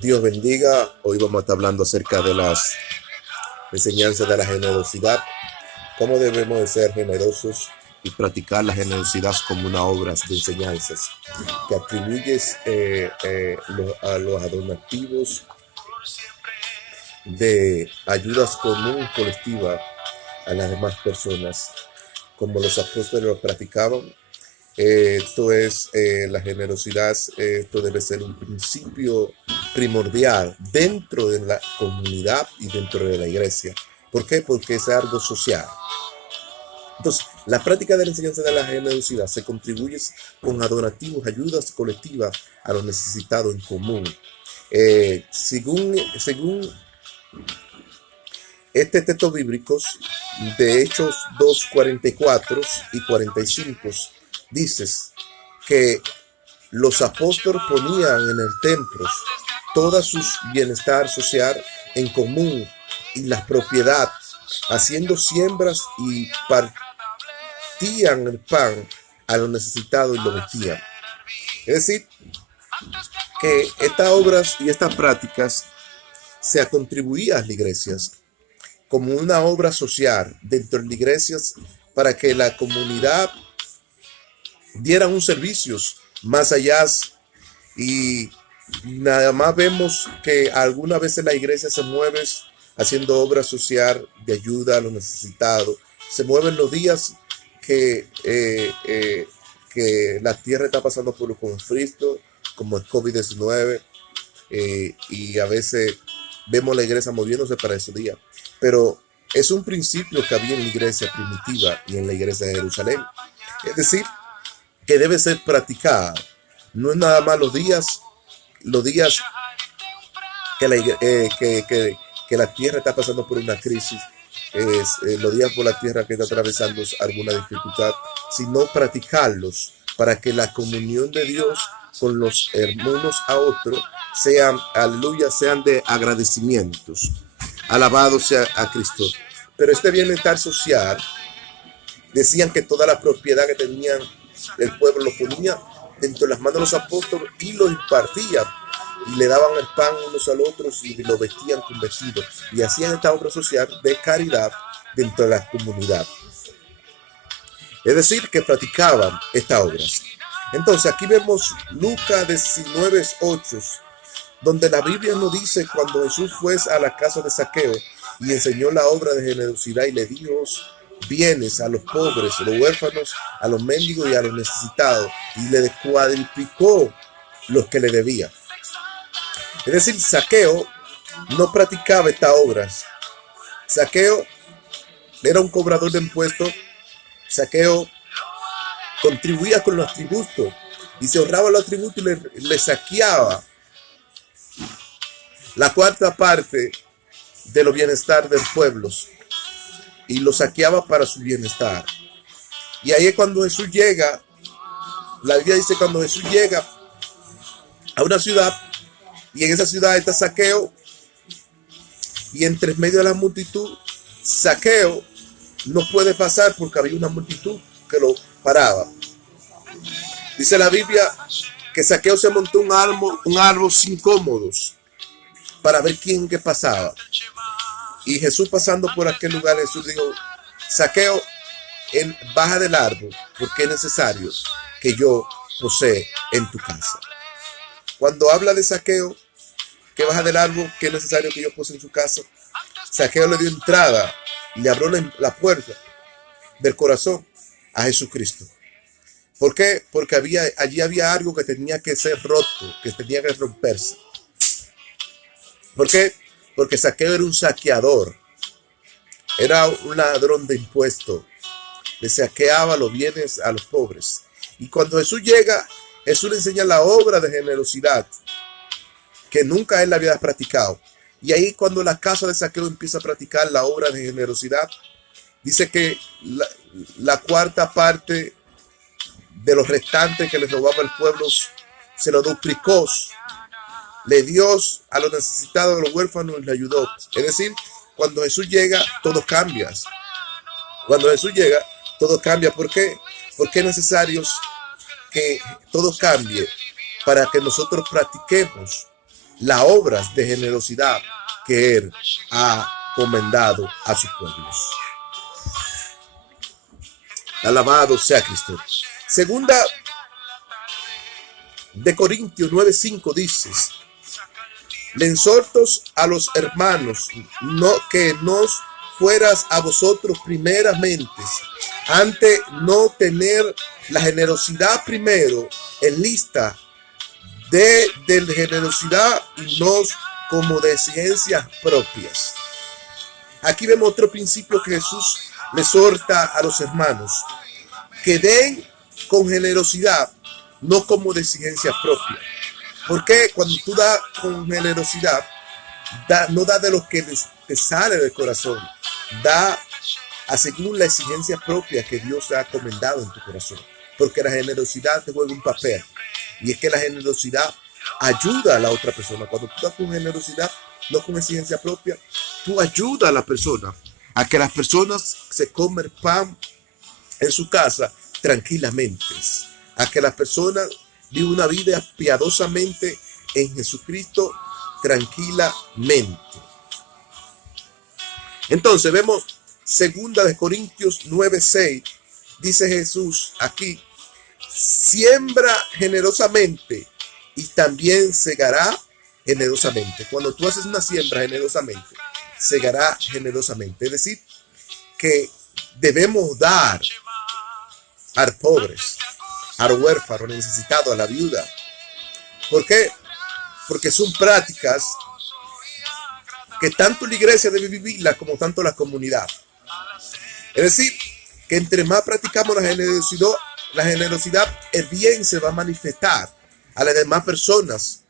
Dios bendiga. Hoy vamos a estar hablando acerca de las enseñanzas de la generosidad, cómo debemos de ser generosos y practicar la generosidad como una obra de enseñanzas que atribuyes a los donativos de ayudas común colectiva a las demás personas, como los apóstoles lo practicaban. Esto es la generosidad, esto debe ser un principio primordial dentro de la comunidad y dentro de la iglesia. ¿Por qué? Porque es algo social. Entonces, la práctica de la enseñanza de la generosidad se contribuye con donativos, ayudas colectivas a los necesitados en común. Según este texto bíblico de Hechos 2:44 y 45, dices que los apóstoles ponían en el templo toda su bienestar social en común y la propiedad, haciendo siembras y partían el pan a los necesitados y lo vestían. Es decir, que estas obras y estas prácticas se contribuían a las iglesias como una obra social dentro de las iglesias para que la comunidad diera un servicio más allá. Y nada más vemos que algunas veces la iglesia se mueve haciendo obra social de ayuda a los necesitados. Se mueven los días que la tierra está pasando por un conflicto como el COVID-19, y a veces vemos la iglesia moviéndose para esos días. Pero es un principio que había en la iglesia primitiva y en la iglesia de Jerusalén. Es decir, que debe ser practicada. No es nada más los días que la tierra está pasando por una crisis, los días por la tierra que está atravesando alguna dificultad, sino practicarlos para que la comunión de Dios con los hermanos a otros sean, aleluya, sean de agradecimientos. Alabado sea a Cristo. Pero este bienestar social, decían que toda la propiedad que tenían el pueblo lo ponía dentro de las manos de los apóstoles y lo impartían, y le daban el pan unos a los otros y lo vestían con vestidos, y hacían esta obra social de caridad dentro de la comunidad. Es decir, que practicaban estas obras. Entonces aquí vemos Lucas 19:8, donde la Biblia nos dice cuando Jesús fue a la casa de Zaqueo y enseñó la obra de generosidad y le dio bienes a los pobres, a los huérfanos, a los mendigos y a los necesitados, y le cuadriplicó los que le debía. Es decir, Zaqueo no practicaba estas obras. Zaqueo era un cobrador de impuestos. Zaqueo contribuía con los tributos y se ahorraba los tributos y le saqueaba la cuarta parte de los bienestar del pueblo y lo saqueaba para su bienestar. Y ahí es cuando Jesús llega. La Biblia dice cuando Jesús llega a una ciudad, y en esa ciudad está Zaqueo, y entre medio de la multitud, Zaqueo no puede pasar porque había una multitud que lo paraba. Dice la Biblia que Zaqueo se montó un árbol sin cómodos para ver quién que pasaba. Y Jesús pasando por aquel lugar, Jesús dijo: Zaqueo, baja del árbol porque es necesario que yo posee en tu casa. Cuando habla de Zaqueo que baja del árbol, que es necesario que yo posee en su casa, Zaqueo le dio entrada, le abrió la puerta del corazón a Jesucristo. ¿Por qué? Porque allí había algo que tenía que ser roto, que tenía que romperse. ¿Por qué? Porque Zaqueo era un saqueador, era un ladrón de impuestos, le saqueaba los bienes a los pobres. Y cuando Jesús llega, Jesús le enseña la obra de generosidad que nunca él había practicado. Y ahí cuando la casa de Zaqueo empieza a practicar la obra de generosidad, dice que la cuarta parte de los restantes que les robaba el pueblo se lo duplicó, le dio a los necesitados, a los huérfanos, y le ayudó. Es decir, cuando Jesús llega, todo cambia. Cuando Jesús llega, todo cambia. ¿Por qué? Porque es necesario que todo cambie para que nosotros practiquemos las obras de generosidad que Él ha comendado a sus pueblos. Alabado sea Cristo. Segunda de Corintios 9:5 dice: le exhortos a los hermanos que nos fueras a vosotros primeramente, antes no tener la generosidad primero en lista de generosidad y no como de exigencias propias. Aquí vemos otro principio que Jesús le exhorta a los hermanos, que den con generosidad, no como de exigencias propias. Porque cuando tú das con generosidad, no da de lo que te sale del corazón, da según la exigencia propia que Dios te ha comendado en tu corazón. Porque la generosidad te juega un papel, y es que la generosidad ayuda a la otra persona. Cuando tú das con generosidad, no con exigencia propia, tú ayudas a la persona a que las personas se comen pan en su casa tranquilamente, a que las personas vivan una vida piadosamente en Jesucristo tranquilamente. Entonces vemos 2 de Corintios 9:6, dice Jesús aquí: siembra generosamente y también segará generosamente. Cuando tú haces una siembra generosamente, segará generosamente. Es decir, que debemos dar a los pobres, a los huérfanos, a los necesitados, a la viuda. ¿Por qué? Porque son prácticas que tanto la iglesia debe vivirla como tanto la comunidad. Es decir, que entre más practicamos la generosidad, el bien se va a manifestar a las demás personas.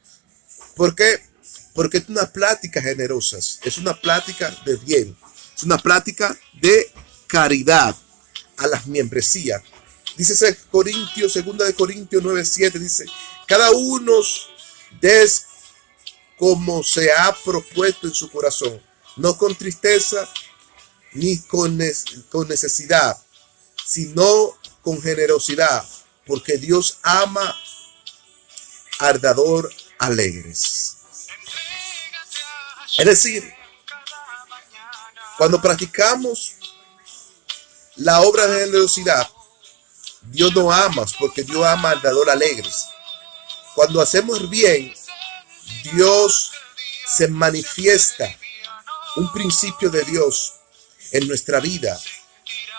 ¿Por qué? Porque es una plática generosa, es una plática de bien, es una plática de caridad a las membresías. Dice 2 de Corintios 9:7, dice: cada uno des como se ha propuesto en su corazón, no con tristeza ni con necesidad, sino con generosidad, porque Dios ama al dador alegres. Es decir, cuando practicamos la obra de generosidad, Dios nos ama, porque Dios ama al dador alegres. Cuando hacemos el bien, Dios se manifiesta un principio de Dios en nuestra vida,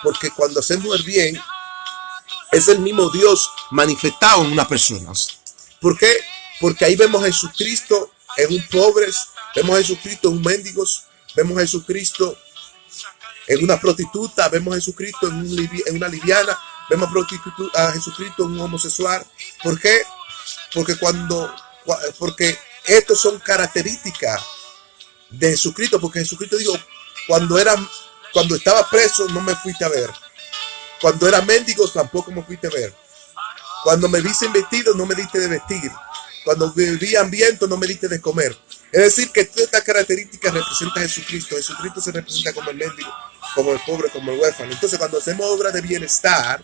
porque cuando hacemos el bien es el mismo Dios manifestado en una persona. ¿Por qué? Porque ahí vemos a Jesucristo en un pobre, vemos a Jesucristo en un mendigo, vemos a Jesucristo en una prostituta, vemos a Jesucristo en una lesbiana, vemos a Jesucristo en un homosexual. ¿Por qué? Porque estas son características de Jesucristo, porque Jesucristo dijo: cuando estaba preso no me fuiste a ver, cuando era mendigo tampoco me fuiste a ver, cuando me viste vestido no me diste de vestir, cuando vivía hambriento no me diste de comer. Es decir, que todas estas características representan a Jesucristo. Jesucristo se representa como el mendigo, como el pobre, como el huérfano. Entonces, cuando hacemos obras de bienestar,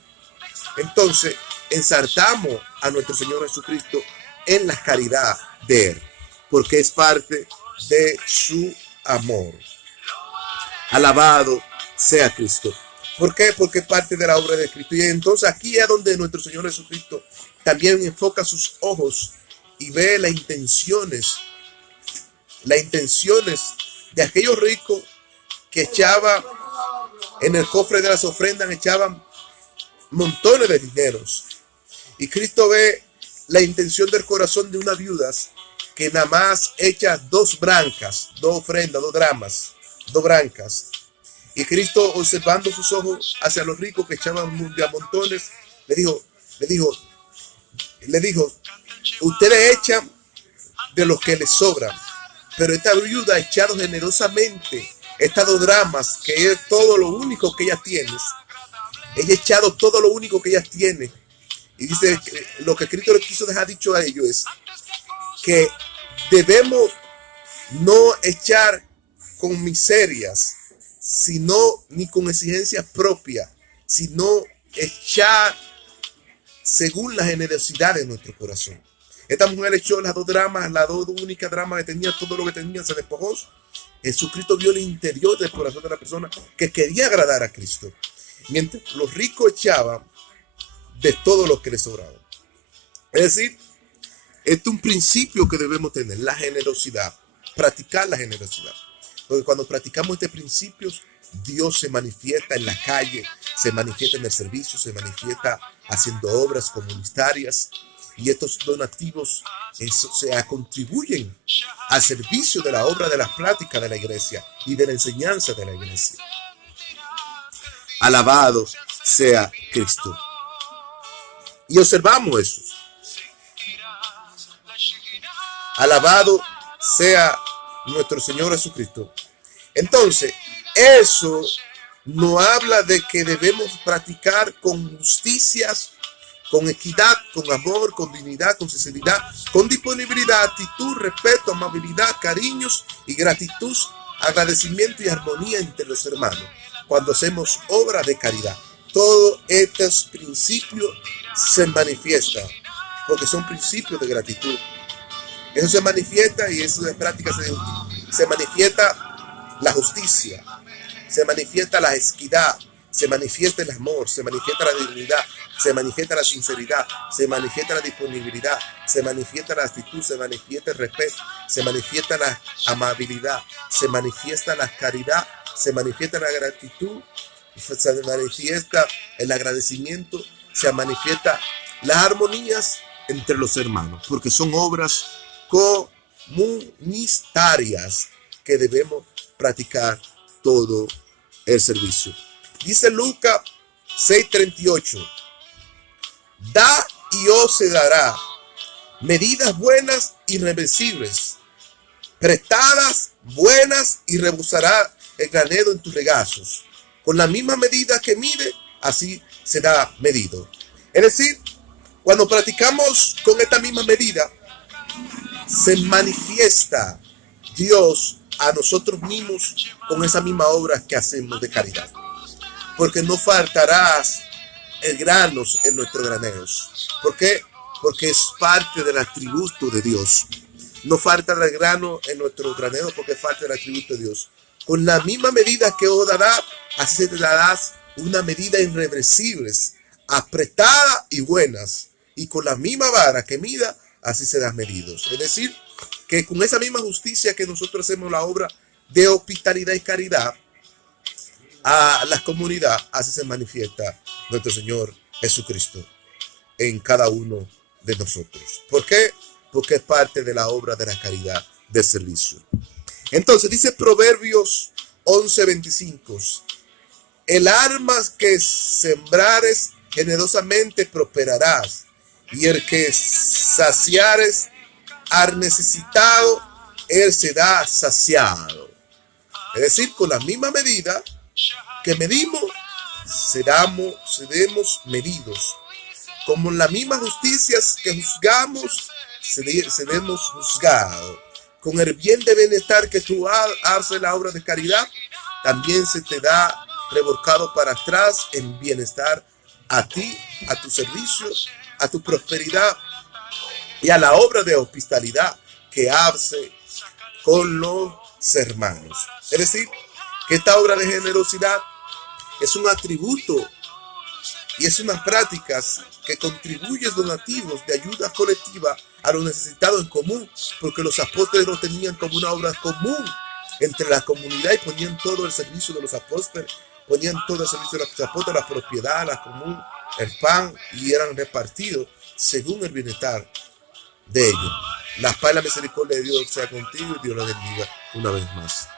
entonces ensaltamos a nuestro Señor Jesucristo en la caridad de Él, porque es parte de su amor. Alabado sea Cristo. ¿Por qué? Porque es parte de la obra de Cristo. Y entonces aquí es donde nuestro Señor Jesucristo también enfoca sus ojos y ve las intenciones de aquellos ricos que echaban en el cofre de las ofrendas, echaban montones de dineros. Y Cristo ve la intención del corazón de unas viudas que nada más echa dos ofrendas, dos brancas. Y Cristo, observando sus ojos hacia los ricos que echaban montones, le dijo: ustedes echan de los que les sobran, pero esta viuda ha echado generosamente estas 2 dracmas, que es todo lo único que ella tiene. Ella ha echado todo lo único que ella tiene. Y dice, lo que Cristo le quiso dejar dicho a ellos es que debemos no echar con miserias, ni con exigencias propias, sino echar según la generosidad de nuestro corazón. Esta mujer echó las dos dramas, las dos únicas dramas que tenía, todo lo que tenía, se despojó. Jesucristo vio el interior del corazón de la persona que quería agradar a Cristo. Mientras los ricos echaban de todo lo que les sobraba. Es decir, este es un principio que debemos tener, la generosidad, practicar la generosidad. Porque cuando practicamos este principio, Dios se manifiesta en la calle, se manifiesta en el servicio, se manifiesta haciendo obras comunitarias. Y estos donativos contribuyen al servicio de la obra de la práctica de la iglesia y de la enseñanza de la iglesia. Alabado sea Cristo. Y observamos eso. Alabado sea nuestro Señor Jesucristo. Entonces, eso nos habla de que debemos practicar con justicias, con equidad, con amor, con dignidad, con sinceridad, con disponibilidad, actitud, respeto, amabilidad, cariños y gratitud, agradecimiento y armonía entre los hermanos. Cuando hacemos obra de caridad, todos estos principios se manifiestan, porque son principios de gratitud. Eso se manifiesta y eso de práctica se manifiesta la justicia, se manifiesta la equidad, se manifiesta el amor, se manifiesta la dignidad, se manifiesta la sinceridad, se manifiesta la disponibilidad, se manifiesta la actitud, se manifiesta el respeto, se manifiesta la amabilidad, se manifiesta la caridad, se manifiesta la gratitud, se manifiesta el agradecimiento, se manifiesta las armonías entre los hermanos, porque son obras comunitarias que debemos practicar todo el servicio. Dice Lucas 6:38, da y os se dará medidas buenas y reversibles, prestadas, buenas y rebosará el granero en tus regazos. Con la misma medida que mide, así será medido. Es decir, cuando practicamos con esta misma medida, se manifiesta Dios a nosotros mismos con esa misma obra que hacemos de caridad. Porque no faltarás el granos en nuestros graneros. ¿Por qué? Porque es parte del atributo de Dios. No falta el grano en nuestros graneros porque es parte del atributo de Dios. Con la misma medida que os dará, así te darás una medida irreversible, apretada y buenas. Y con la misma vara que mida, así serán medidos. Es decir, que con esa misma justicia que nosotros hacemos la obra de hospitalidad y caridad a la comunidad, así se manifiesta nuestro Señor Jesucristo en cada uno de nosotros. ¿Por qué? Porque es parte de la obra de la caridad, del servicio. Entonces dice Proverbios 11:25, el arma que sembrares generosamente prosperarás, y el que saciares al necesitado, él será saciado. Es decir, con la misma medida que medimos, seremos medidos. Como en las mismas justicias que juzgamos, seremos juzgados. Con el bien de bienestar que tú haces la obra de caridad, también se te da revolcado para atrás en bienestar a ti, a tu servicio, a tu prosperidad y a la obra de hospitalidad que hace con los hermanos. Es decir, que esta obra de generosidad es un atributo y es unas prácticas que contribuyen donativos de ayuda colectiva a los necesitados en común, porque los apóstoles lo tenían como una obra común entre la comunidad y ponían todo el servicio de los apóstoles, ponían todo el servicio de los apóstoles, la propiedad, la común, el pan, y eran repartidos según el bienestar de ellos. La paz y la misericordia de Dios sea contigo y Dios la bendiga una vez más.